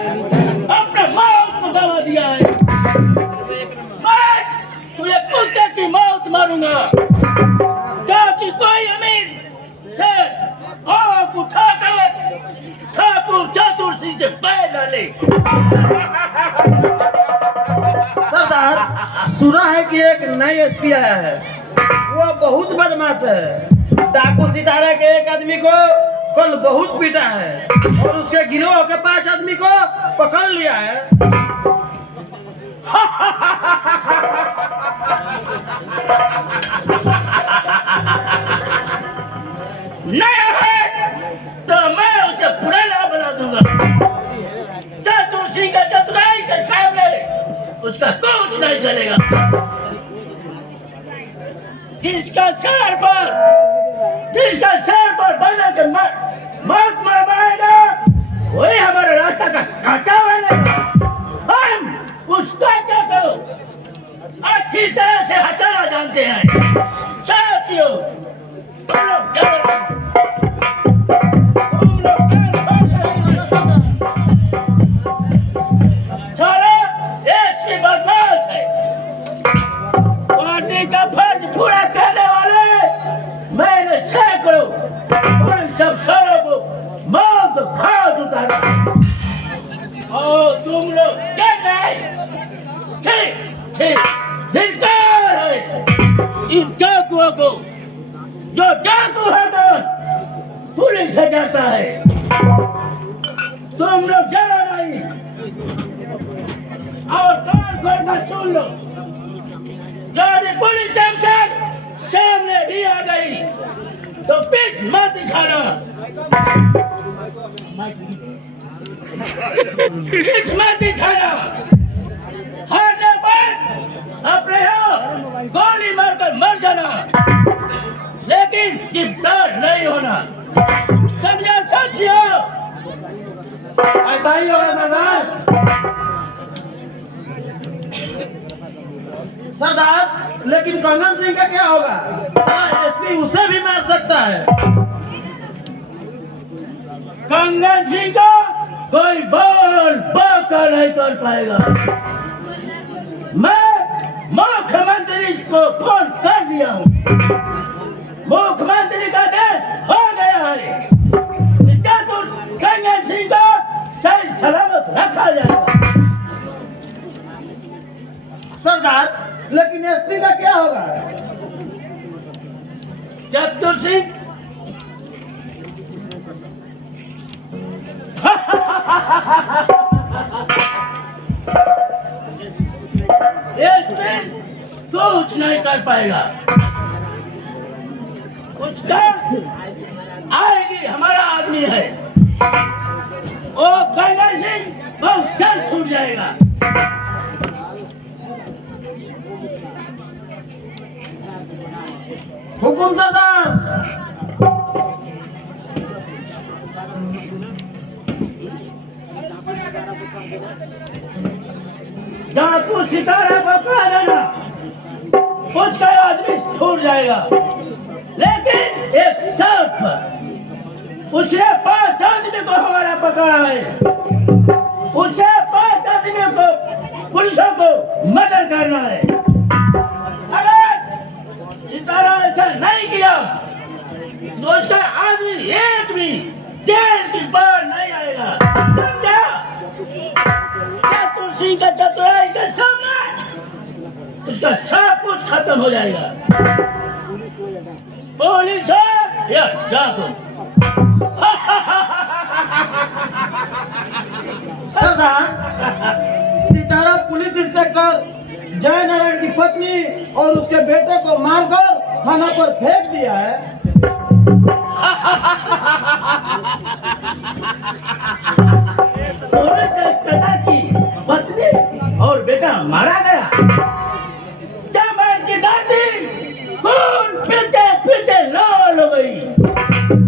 अपने मौत को गवा दिया है। मैं तुझे कुत्ते की मौत मारूंगा ताकि कोई अमीर से आंख उठाकर ठाकुर चतुर सिंह से पैर डाले। सरदार, सुना है कि एक नई एसपी आया है, वो बहुत बदमाश है। डाकू सितारा के एक आदमी को कल बहुत पीटा है और उसके गिरोह के 5 आदमी को पकड़ लिया है। नहीं है तो मैं उसे पुराना बना दूंगा। चतुर सिंह का चतुराई के सामने उसका कुछ नहीं चलेगा। जिसका सर पर बना के मौत मार बनाएगा वही हमारे रास्ता का कांटा बनेगा। हम उसका क्या करो अच्छी तरह से हटाना जानते हैं। साथियों तुम लोग चलो ऐसी बदमाश है। पार्टी का फर्ज पूरा करने वाले मैंने सैकड़ों उन सब सरों को मौत घाट उतारा और तुम लोग क्या गए? धिक्कार है इन डाकुओं को। जो डाकू है तो पुलिस से डरता है। तुम लोग डरो नहीं और कान खोल कर सुन लो। यदि पुलिस सामने भी आ गई तो पीठ मत दिखाना। पीठ मत दिखाना। हारने पर अपने आप गोली मारकर मर जाना, लेकिन गिरफ्तार नहीं होना। समझा साथियों? ऐसा ही होगा सरदार। लेकिन कंगन सिंह का क्या होगा? एसपी उसे भी मार सकता है। कंगन सिंह को कोई बोल बाका नहीं कर पाएगा। मैं मुख्यमंत्री को फोन कर दिया हूँ। मुख्यमंत्री का आदेश हो गया है। चतुर कंगन सिंह को सही सलामत रखा जाएगा। सरदार, लेकिन एसपी का क्या होगा? चतुर सिंह एसपी कुछ नहीं कर पाएगा। कुछ कर आएगी हमारा आदमी है। ओ कंगन सिंह बहुत जल्द छूट जाएगा। हुकुम सरदार। डाकू सितारा को कह देना कुछ का आदमी छूट जाएगा, लेकिन एक शर्त पर। उसने 5 आदमी को हमारा पकड़ा है। उसे 5 आदमी को पुलिसों को मर्डर करना है। अगर सितारा ऐसा नहीं किया तो उसका आदमी एक भी जेल की बाहर नहीं आएगा। समझा? चतुर सिंह का चतुराई के सामने उसका सब कुछ खत्म हो जाएगा। पुलिस है या डाकू? सरदार, सितारा पुलिस इंस्पेक्टर जय नारायण की पत्नी और उसके बेटे को मारकर थाना पर फेंक दिया है। पुलिस इंस्पेक्टर की पत्नी और बेटा मारा गया। चमन की धरती खून पीते पीते लाल हो गई।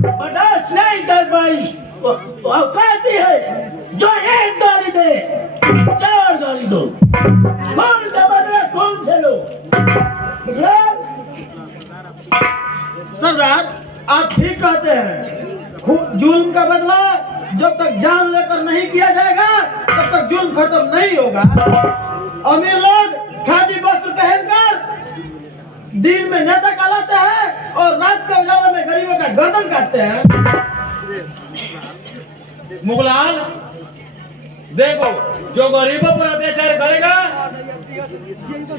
बर्दाश्त नहीं कर पाई। औकाती है जो एक गाली दे 4 गाली दो। खून का बदला खून से लो। सरदार, आप ठीक कहते हैं। जुल्म का बदला जब तक जान लेकर नहीं किया जाएगा तक जुल्म खत्म नहीं होगा, अमीर लोग खादी वस्त्र पहनकर दिन में नेता कालाते हैं और रात के उजाला में गरीबों का गर्दन काटते हैं। मुगलान, देखो, जो गरीबों पर अत्याचार करेगा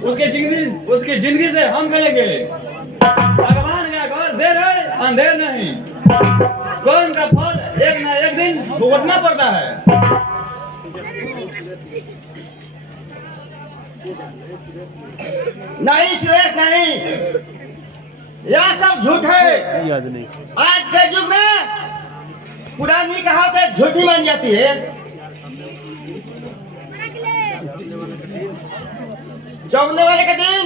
उसकी जिंदगी से हम करेंगे। भगवान का घर देर है अंधेर नहीं, कर्म का फल एक ना एक दिन भुगतना पड़ता है। नहीं सुरेश, नहीं, यह सब झूठ है। आज के युग में पुरानी कहावतें झूठी मान जाती है। चौगने वाले के दिन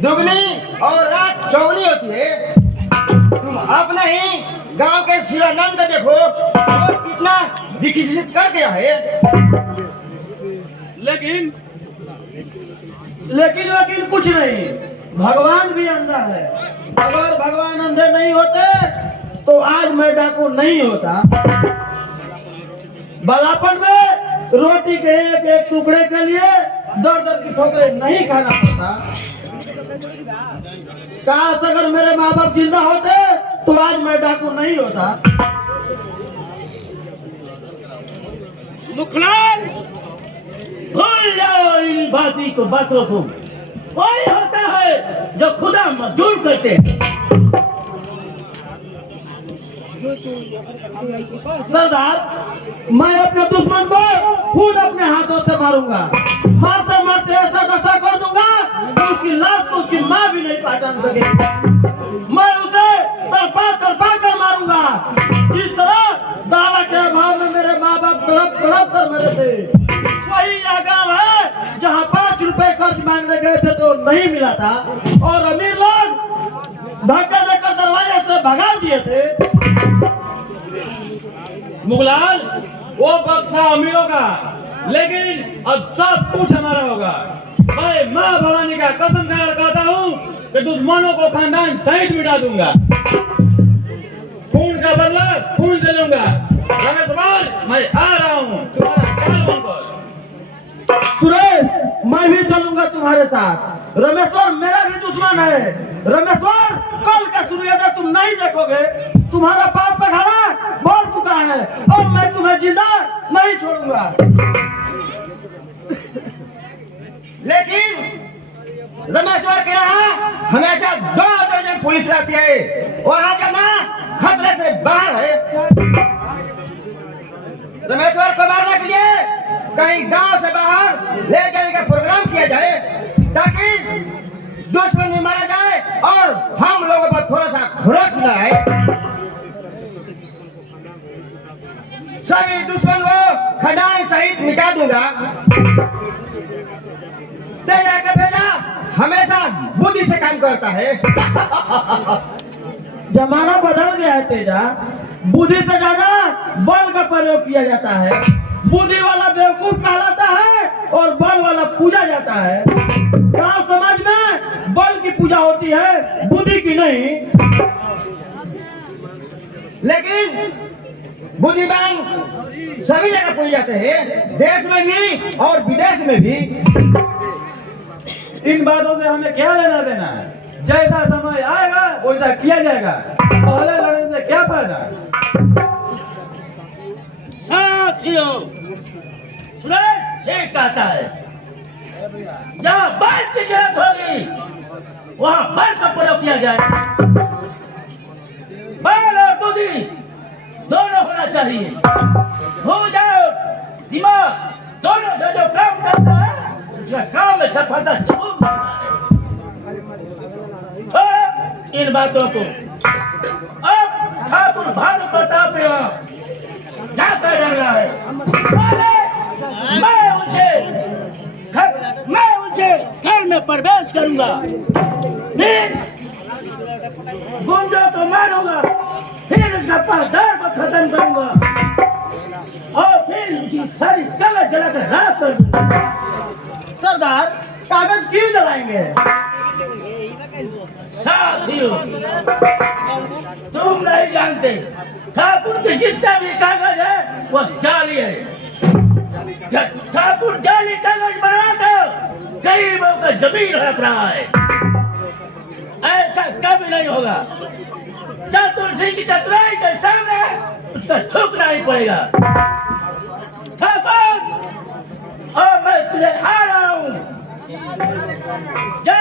दुगनी और रात चौगनी होती है। तुम अपना ही गांव के शिवानंद को देखो और कितना विकसित कर गया है। लेकिन लेकिन कुछ नहीं, भगवान भी अंधा है। अगर भगवान अंधे नहीं होते तो आज मैं डाकू नहीं होता। बालापन में रोटी के एक एक टुकड़े के लिए दर दर की ठोकरें नहीं खाना पड़ता। काश अगर मेरे माँ बाप जिंदा होते तो आज मैं डाकू नहीं होता। मुखलाल, भूल जाओ इन बातों को। कोई होता है जो खुदा मंजूर करते हैं। सरदार, मैं अपने दुश्मन को खुद अपने हाथों से मारूंगा। मारते मारते ऐसा कर दूंगा कि उसकी लाश को उसकी माँ भी नहीं पहचान सकेगी। मैं उसे तड़पा कर मारूंगा, जिस तरह दावा के अभाव में मेरे माँ बाप तड़प कर मरे थे। वही यह गाँव है जहाँ 5 रुपए कर्ज मांगने गए थे तो नहीं मिला था और अमीर लोग धक्का देकर दरवाजे से भगा दिए थे। मुगलान, वो वक्त था अमीरों का, लेकिन अब सब कुछ हमारा होगा। मैं माँ भवानी का कसम खाकर कहता हूँ कि दुश्मनों को खानदान सहित मिटा दूंगा। खून का बदला खून से लूंगा। रमेश भाई, मैं आ रहा हूँ तुम्हारा ख्याल बनकर। सुरेश, मैं भी चलूंगा तुम्हारे साथ। रमेश्वर मेरा भी दुश्मन है। रमेश्वर, कल का सूर्योदय तुम नहीं देखोगे। तुम्हारा पाप का घड़ा बोल चुका है और मैं तुम्हें जिंदा नहीं छोड़ूंगा। लेकिन रमेश्वर के यहाँ हमेशा 2 दर्जन पुलिस रहती है। वहाँ जाना खतरे से बाहर है। रमेश्वर को मारने के लिए कहीं गांव से बाहर ले जाने का प्रोग्राम किया जाए ताकि दुश्मन भी मारा जाए और हम लोगों पर थोड़ा सा खुराक मिला है। सभी दुश्मन को खंडान सहित मिटा दूंगा। तेजा का भेजा हमेशा बुद्धि से काम करता है। जमाना बदल गया है तेजा। बुद्धि से ज्यादा बल का प्रयोग किया जाता है। बुद्धि वाला बेवकूफ कहलाता है और बल वाला पूजा जाता है। गांव समाज में बल की पूजा होती है, बुद्धि की नहीं। लेकिन बुद्धिमान सभी जगह पूजे जाते हैं, देश में भी और विदेश में भी। इन बातों से हमें क्या लेना देना है? जैसा समय आएगा वैसा किया जाएगा। पहले लड़ने से क्या फायदा? साथियों, सुने, ठीक कहता है। जहाँ बल की जरूरत होगी वहाँ बल का प्रयोग किया जाए। बल और बुद्धि दोनों होना चाहिए। हो जाओ दिमाग दोनों से जो काम करता है उसका काम में सफलता जरूर मिलता है। तो इन बातों को अब ठाकुर भानु प्रताप यहाँ जाकर डालना है। मैं उनसे घर में प्रवेश करूंगा, फिर गुंडों को मारूंगा, फिर उसका पासदार को खत्म करूंगा और फिर उसकी सारी कागज जलाकर राख कर दूंगा। सरदार, कागज क्यों जलाएंगे? साथियों, तुम नहीं जानते ठाकुर के जितना भी कागज है वो जाली है। ठाकुर जाली कागज बनाकर गरीबों का जमीन हड़प रहा है। ऐसा कभी नहीं होगा। चतुर सिंह की चतुराई के सामने उसका झुकना ही पड़ेगा। ठाकुर, और मैं तुझे आ रहा हूँ। जय